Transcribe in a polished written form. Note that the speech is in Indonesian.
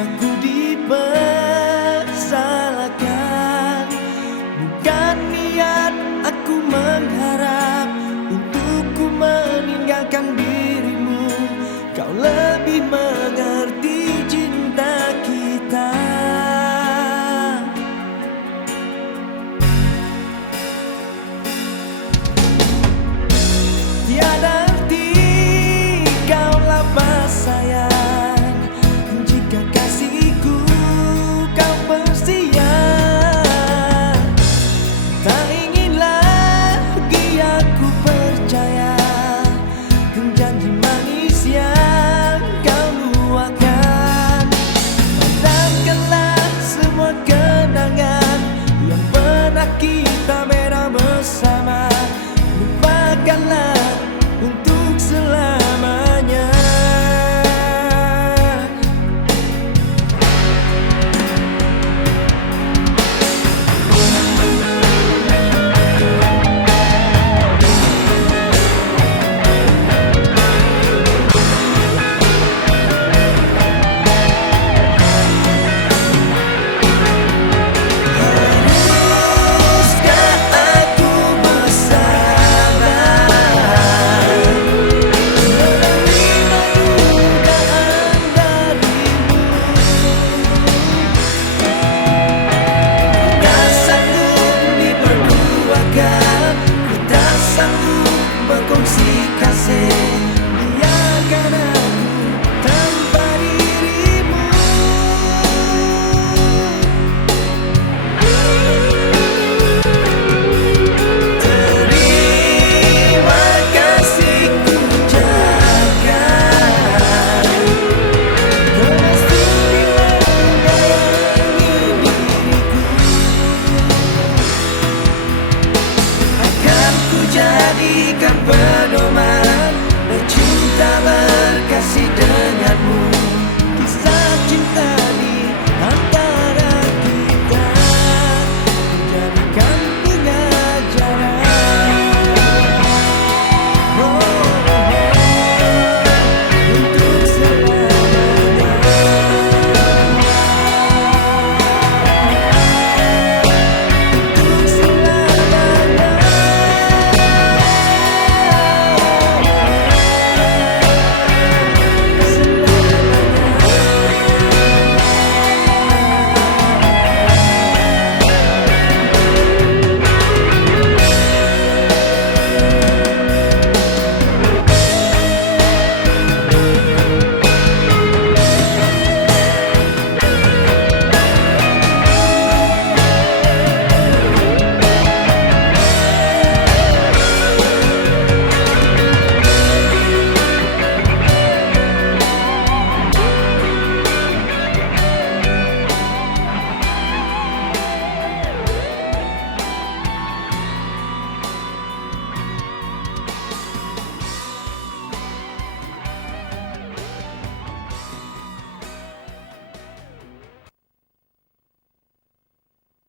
Rasaku dipersalahkan, bukan niat aku mengharap untuk ku meninggalkan dirimu. Kau lebih mengerti cinta kita. Tiada arti kau lapar sayang jika kasihku kau persia. Tak ingin lagi aku percaya janji manis yang kau luahkan. Padamkanlah semua kenangan yang pernah kita bina bersama. Lupakanlah untuk selamanya. Berkongsi kasih, biarkan aku tanpa dirimu. Terima kasih ku ucapkan, telah sudi menyayangi diriku. Akan ku jadikan pedoman bercinta berkasih denganmu.